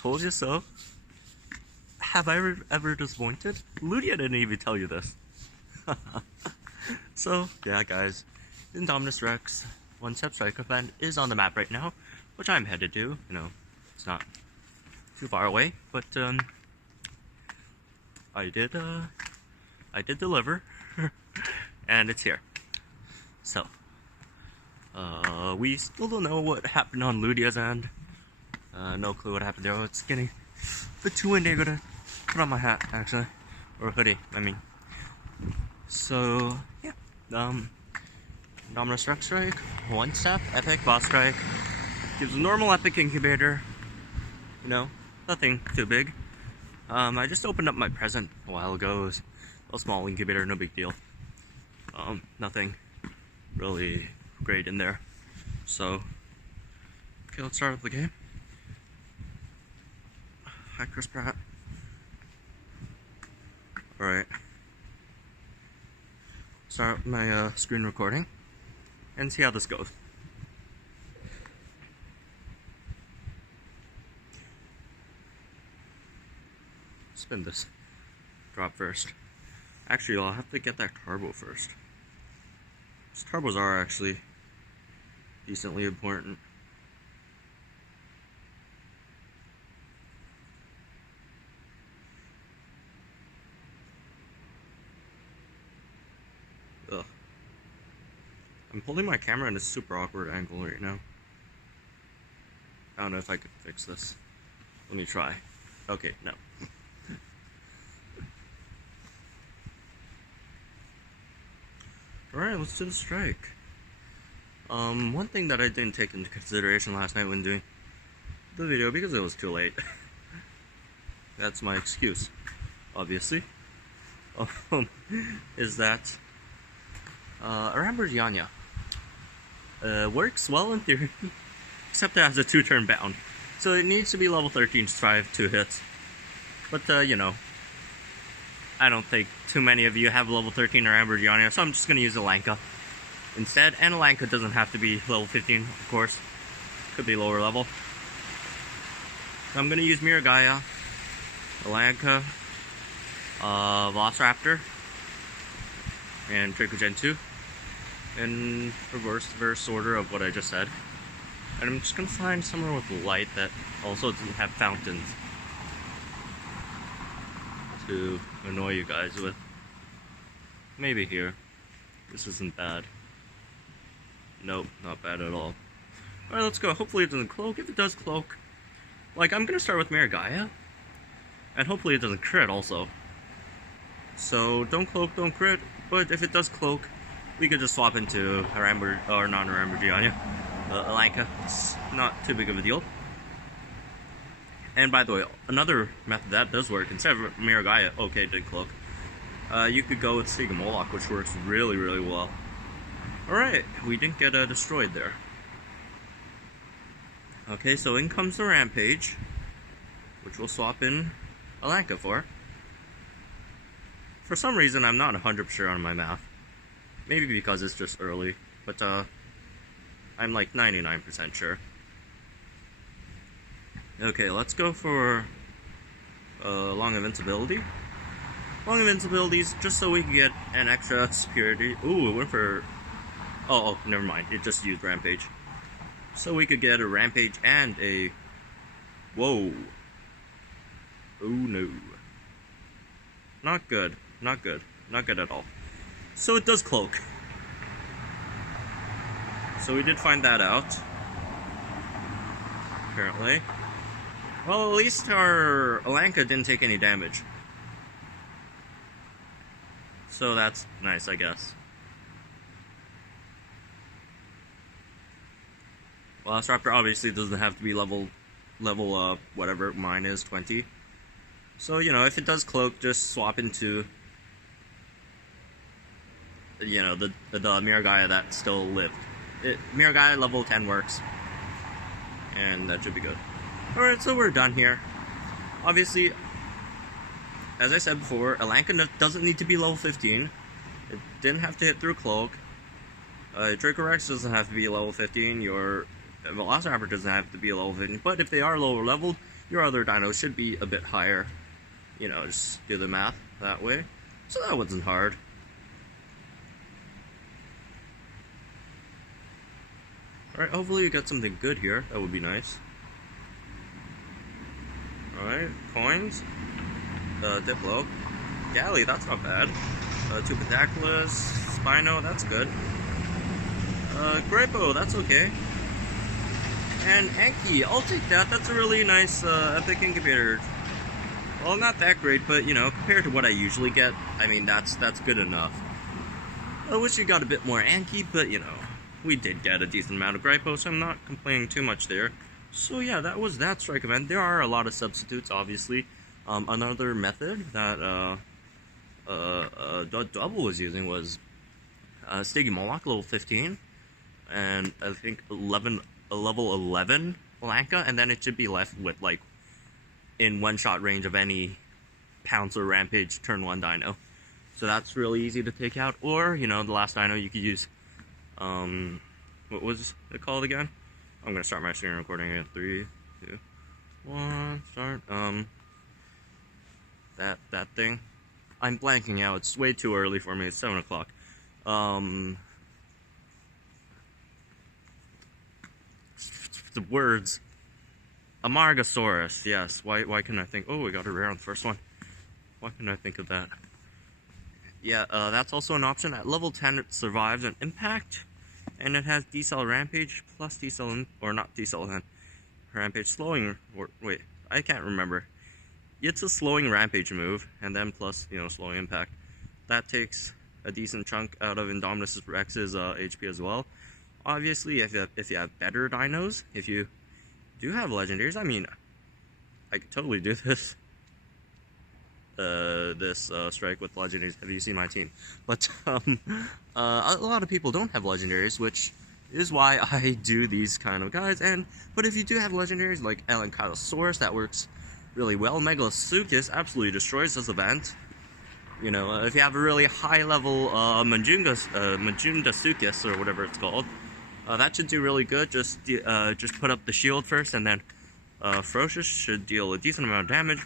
Told you so. Have I ever disappointed? Ludia didn't even tell you this. So, yeah guys, Indominus Rex One Step Strike event is on the map right now, which I'm headed to. You know, it's not too far away, but I did deliver, and it's here. So, we still don't know what happened on Ludia's end. No clue what happened there. Oh, it's getting a bit too windy. I gotta put on my hat, actually, or hoodie, I mean. So, yeah, Indominus Rex Strike, One Step, Epic, Boss Strike, gives a normal Epic Incubator, you know, nothing too big. I just opened up my present a while ago. It was a small incubator, no big deal. Nothing really great in there. So, okay, let's start up the game. Hi, Chris Pratt. Alright. Start my screen recording and see how this goes. Spin this drop first. Actually, I'll have to get that turbo first. These turbos are actually decently important. Ugh. I'm holding my camera in a super awkward angle right now. I don't know if I could fix this. Let me try. Okay, no. Alright, let's do the strike. One thing that I didn't take into consideration last night when doing the video, because it was too late. That's my excuse, obviously. Is that Arambergiania works well in theory, except it has a 2-turn bound. So it needs to be level 13 to survive 2 hits. But, you know, I don't think too many of you have level 13 Arambergiania, so I'm just going to use Alanka instead. And Alanka doesn't have to be level 15, of course. Could be lower level. So I'm going to use Miragaia, Alanka, Velociraptor, and Dracogen 2 in reverse order of what I just said. And I'm just gonna find somewhere with light that also doesn't have fountains to annoy you guys with. Maybe here. This isn't bad. Nope, not bad at all. Alright, let's go. Hopefully it doesn't cloak. If it does cloak, like, I'm gonna start with Miragaia, and hopefully it doesn't crit also. So don't cloak, don't crit. But if it does cloak, we could just swap into non-Arambergiania, Alanka. It's not too big of a deal. And by the way, another method that does work, instead of Miragaia, okay, it did cloak, you could go with Sigamolok, which works really, really well. Alright, we didn't get destroyed there. Okay, so in comes the Rampage, which we'll swap in Alanka for. For some reason, I'm not 100% sure on my math. Maybe because it's just early, but I'm like 99% sure. Okay, let's go for Long Invincibility. Long Invincibilities, just so we can get an extra security. Ooh, it went for... Oh, never mind. It just used Rampage. So we could get a Rampage and a... Whoa. Oh no. Not good. Not good. Not good at all. So it does cloak. So we did find that out. Apparently. Well, at least our Alanka didn't take any damage. So that's nice, I guess. Velociraptor obviously doesn't have to be level whatever mine is, 20. So, you know, if it does cloak, just swap into, you know, the Miragaia that still lived. Miragaia level 10 works. And that should be good. Alright, so we're done here. Obviously, as I said before, Alanka doesn't need to be level 15. It didn't have to hit through cloak. Dracorex doesn't have to be level 15. Your Velociraptor doesn't have to be level 15. But if they are lower leveled, your other dino should be a bit higher. You know, just do the math that way. So that wasn't hard. Alright, hopefully you got something good here. That would be nice. Alright, coins. Diplo. Galley, that's not bad. Tupidactylus. Spino, that's good. Grapo, that's okay. And Anki, I'll take that. That's a really nice Epic Incubator. Well, not that great, but you know, compared to what I usually get, I mean, that's good enough. I wish you got a bit more Anki, but you know, we did get a decent amount of Grapo, so I'm not complaining too much there. So yeah, that was that strike event. There are a lot of substitutes, obviously. Another method that Double was using was Stygimoloch level 15, and I think level 11 Blanca, and then it should be left with like in one-shot range of any Pounce or Rampage turn 1 dino. So that's really easy to take out. Or, you know, the last dino you could use, what was it called again? I'm gonna start my screen recording in 3, 2, 1, start. That thing. I'm blanking out. It's way too early for me. It's 7 o'clock. The words. Amargasaurus, yes. Why can I think? Oh, we got a rare on the first one. Why can I think of that? Yeah, that's also an option. At level 10, it survives an impact, and it has D-Cell Rampage plus D-Cell, or not D-Cell then, Rampage slowing, or wait, I can't remember. It's a slowing Rampage move, and then plus, you know, slowing impact. That takes a decent chunk out of Indominus Rex's HP as well. Obviously, if you have better dinos, if you do have legendaries, I mean, I could totally do this. Strike with legendaries. Have you seen my team? But a lot of people don't have legendaries, which is why I do these kind of guys. But if you do have legendaries like Elankylosaurus, that works really well. Megalosukis absolutely destroys this event. You know, if you have a really high level Majundasukis or whatever it's called, that should do really good. Just put up the shield first, and then Ferocious should deal a decent amount of damage.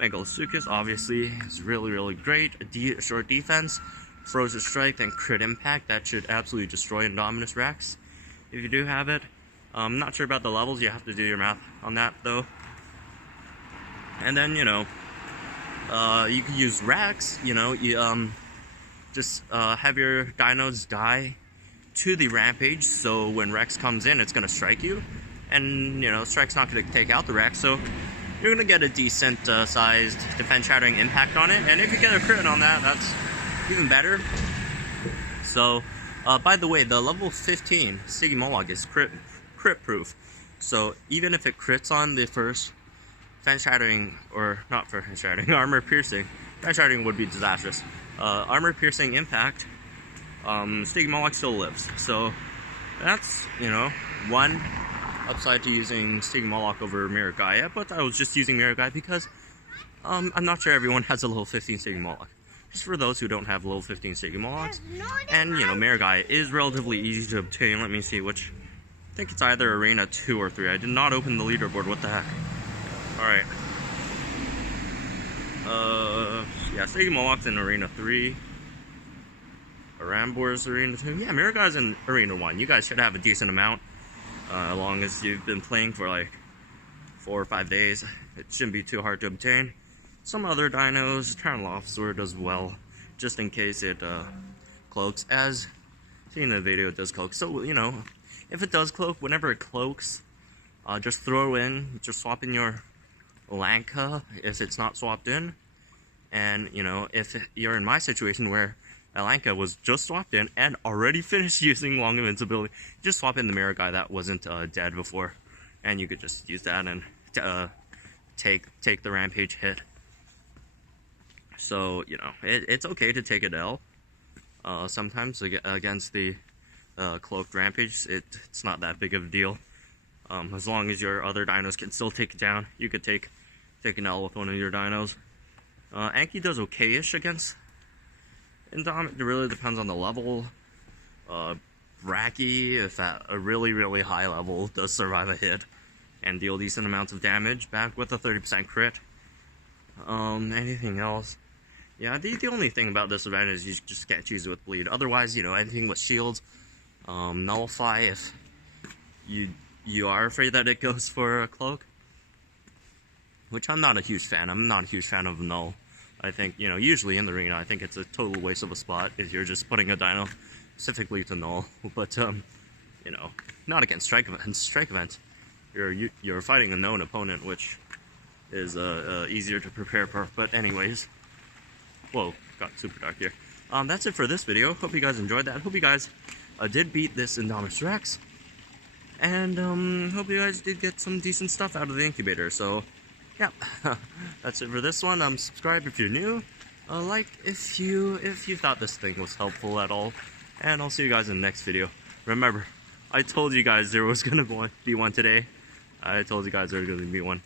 Megalosukis obviously is really great. Short defense, Ferocious Strike, then crit impact. That should absolutely destroy Indominus Rex if you do have it. I'm not sure about the levels. You have to do your math on that though. And then, you know, you can use Rex. You know, you just have your dinos die to the Rampage, so when Rex comes in, it's gonna strike you, and you know, Strike's not gonna take out the Rex, so you're gonna get a decent sized defense shattering impact on it, and if you get a crit on that, that's even better. So, by the way, the level 15 Stygimoloch is crit proof, so even if it crits on the first defense shattering, or not defense shattering, armor piercing, defense shattering would be disastrous. Armor piercing impact, Stygimoloch still lives, so that's, you know, one upside to using Stygimoloch over Mirror Gaia, but I was just using Mirror Gaia because I'm not sure everyone has a level 15 Stygimoloch. Just for those who don't have level 15 Stygimolochs, and you know, Mirror Gaia is relatively easy to obtain. Let me see which, I think it's either Arena 2 or 3. I did not open the leaderboard, what the heck. Alright. Yeah, Stygimoloch's in Arena 3. Arambor's Arena 2. Yeah, Mirror Gaia's in Arena 1. You guys should have a decent amount. As long as you've been playing for like 4 or 5 days. It shouldn't be too hard to obtain. Some other dinos, Tyrannosaurus does well, just in case it cloaks. As seen in the video, it does cloak. So, you know, if it does cloak, whenever it cloaks, just swap in your Lanka if it's not swapped in. And, you know, if you're in my situation where Alanka was just swapped in and already finished using Long Invincibility, just swap in the Mirror Guy that wasn't dead before, and you could just use that and take the Rampage hit. So, you know, it's okay to take an L sometimes against the Cloaked Rampage. It's not that big of a deal. As long as your other dinos can still take it down, you could take an L with one of your dinos. Anki does okay-ish against Indominus. It really depends on the level. Bracky, if at a really high level, does survive a hit. and deal decent amounts of damage, back with a 30% crit. Anything else? Yeah, the only thing about this event is you just can't choose it with bleed. Otherwise, you know, anything with shields, nullify if you are afraid that it goes for a cloak. Which I'm not a huge fan. I'm not a huge fan of null. I think, you know, usually in the arena, I think it's a total waste of a spot if you're just putting a dino specifically to null. But, you know, not against strike events. Strike events, you're fighting a known opponent, which is easier to prepare for. But anyways, whoa, got super dark here. That's it for this video. Hope you guys enjoyed that. Hope you guys did beat this Indominus Rex. And hope you guys did get some decent stuff out of the incubator. So, yeah, that's it for this one. Subscribe if you're new. Like if you thought this thing was helpful at all. And I'll see you guys in the next video. Remember, I told you guys there was gonna be one today. I told you guys there was gonna be one.